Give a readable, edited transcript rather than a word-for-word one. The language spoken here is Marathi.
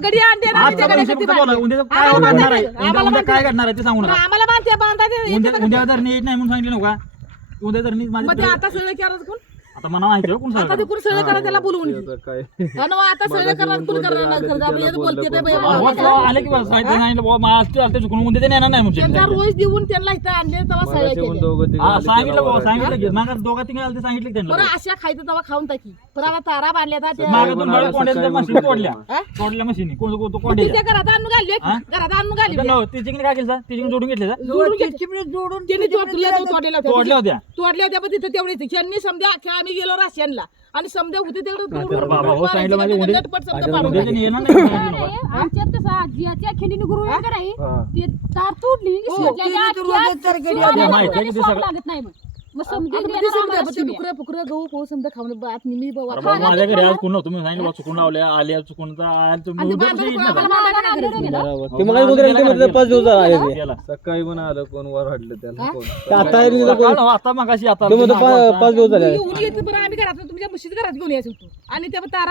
गडी अंडे ना आजचा विषय फक्त बोला. उद्या काय घडणार आहे उद्या काय घडणार आहे ते सांगू नका. आम्हाला बांधते बांधायचे उद्या जर नीट नाही म्हणून सांगितलं नका. उद्या जर नीट मग ते माझे आता सगळं करायचं कोण आता मला माहिती आहे कोण आता ते कोण सगळं करा त्याला बोलवून काय आता सगळं करणार कोण करणार खरं आपल्याला बोलते ते आले की सांगितलं बाबा मला चालते चुकून उद्या ते नेणार नाही म्हणजे त्यांना रोज देऊन त्यांना इथं आणले तेव्हा सगळं केलं सांगितलं बाबा सांगितलं की मागा दोघा तिघा आले ते सांगितलं की त्यांना बरं अशा खायचं तेव्हा खाऊन टाकी पण आता तारा बांधल्या मागे दोन गाड्या कोंड्याच्या मशीन तोडल्या मशीन कोण कोंडे त्या घरात आणून घालले घरात आणून घालले तिची काय केलं तिची जोडून घेतले जोडून त्यांनी तोडल्या होत्या होत्या पण तिथे तेवढे त्यांनी समजा अख्ख्या आम्ही गेलो राशियनला आणि समजा होते अरे बाबा, हो सांगितलं माझे उद्या- तेवढं उद्या त्यांनी येणार नाही सांगितलं. आमच्यात कसं आजीच्या खेळीने गुरु वगैरे आहे ते तार तुटली हो, माहिती आहे की ते सगळं- लागत नाही मग समजून घ्या ना आम्हाला शिव्या. टुकरं फुकरं गहू पोहू समजा खाऊन बात मी बाबा अरे बाबा, माझ्या घरी आज कोण नव्हतं मी सांगितलं बा, चुकून लावल्या आल्या चुकून तर आल्या तुम्ही आणि उद्या बांधून कसं येत कोणाला नाही? बांधायला काय गरज नाही. ते मग कुत्र्याला 5 दिवस झाले गेला. सकाळी पण आलं कोण वर हाडलं त्याला कोण आता मगाशी आता 5 दिवस झाले येऊन येते बरं आम्ही घरात तुमच्या म्हशीच घरात घेऊन यायचो होतो आणि त्या तारा